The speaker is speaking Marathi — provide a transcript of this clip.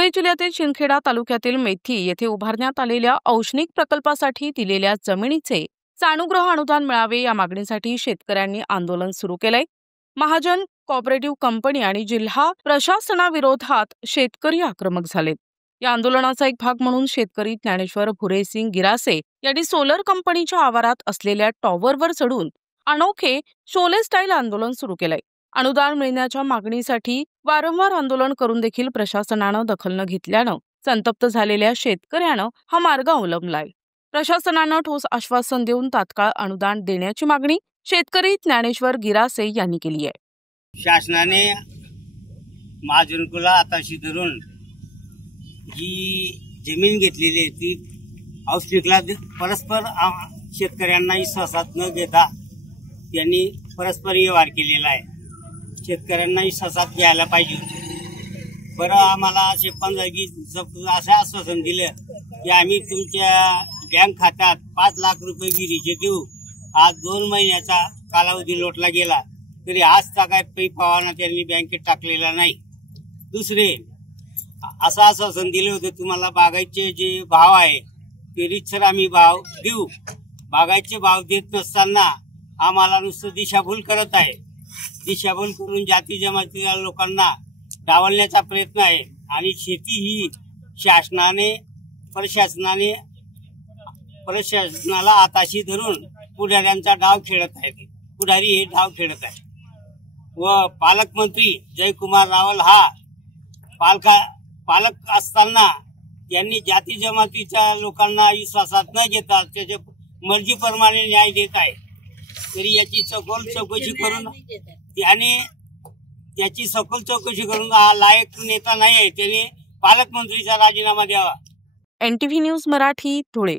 धुळे जिल्ह्यातील शिंदखेडा तालुक्यातील मेथी येथे उभारण्यात आलेल्या औष्णिक प्रकल्पासाठी दिलेल्या जमिनीचे सानुग्रह अनुदान मिळावे या मागणीसाठी शेतकऱ्यांनी आंदोलन सुरू केलंय। महाजन कोऑपरेटिव्ह कंपनी आणि जिल्हा प्रशासनाविरोधात शेतकरी आक्रमक झालेत। या आंदोलनाचा एक भाग म्हणून शेतकरी ज्ञानेश्वर भुरेसिंग गिरासे यांनी सोलर कंपनीच्या आवारात असलेल्या टॉवरवर चढून अनोखे शोले स्टाईल आंदोलन सुरू केलंय। अनुदान मिळण्याच्या मागणीसाठी वारंवार आंदोलन करून देखील प्रशासनानं दखल न घेतल्यानं संतप्त झालेल्या शेतकऱ्यानं हा मार्ग अवलंबलाय। प्रशासनानं ठोस आश्वासन देऊन तात्काळ अनुदान देण्याची मागणी शेतकरी ज्ञानेश्वर गिरासे यांनी केली आहे। शासनाने महाजनकुला आताशी धरून जी जमीन घेतलेली ती औष्णिकला परस्पर शेतकऱ्यांना विश्वासात न घेता त्यांनी परस्पर व्यवहार केलेला आहे। शेतकऱ्यांना विश्वासात घ्यायला पाहिजे होते। बरं, आम्हाला असे 15 असं आश्वासन दिलं की आम्ही तुमच्या बँक खात्यात 5 लाख रुपये विहिरीचे देऊ। आज 2 महिन्याचा कालावधी लोटला गेला तरी आजचा काय पैपावाना त्यांनी बँकेत टाकलेला नाही। दुसरे असं आश्वासन दिले होते तुम्हाला बागायचे जे भाव आहे ते रीतसर आम्ही भाव देऊ। बागायचे भाव देत नसताना आम्हाला नुसतं दिशाभूल करत आहे। दिशाभूल करून जाती जमातीच्या लोकांना डावलण्याचा प्रयत्न आहे आणि शेती ही प्रशासनाला आताशी धरून पुढाऱ्यांचा डाव खेळत आहे। पुढारी हे डाव खेळत आहे व पालकमंत्री जयकुमार रावल हा पालक असताना त्यांनी जाती जमातीच्या लोकांना विश्वासात न घेता त्याच्या मर्जीप्रमाणे न्याय देत आहे। तरी याची सखोल चौकशी करून हा लायक नेता नाही आहे, त्याने पालकमंत्रीचा राजीनामा द्यावा। NTV news Marathi, Dhule.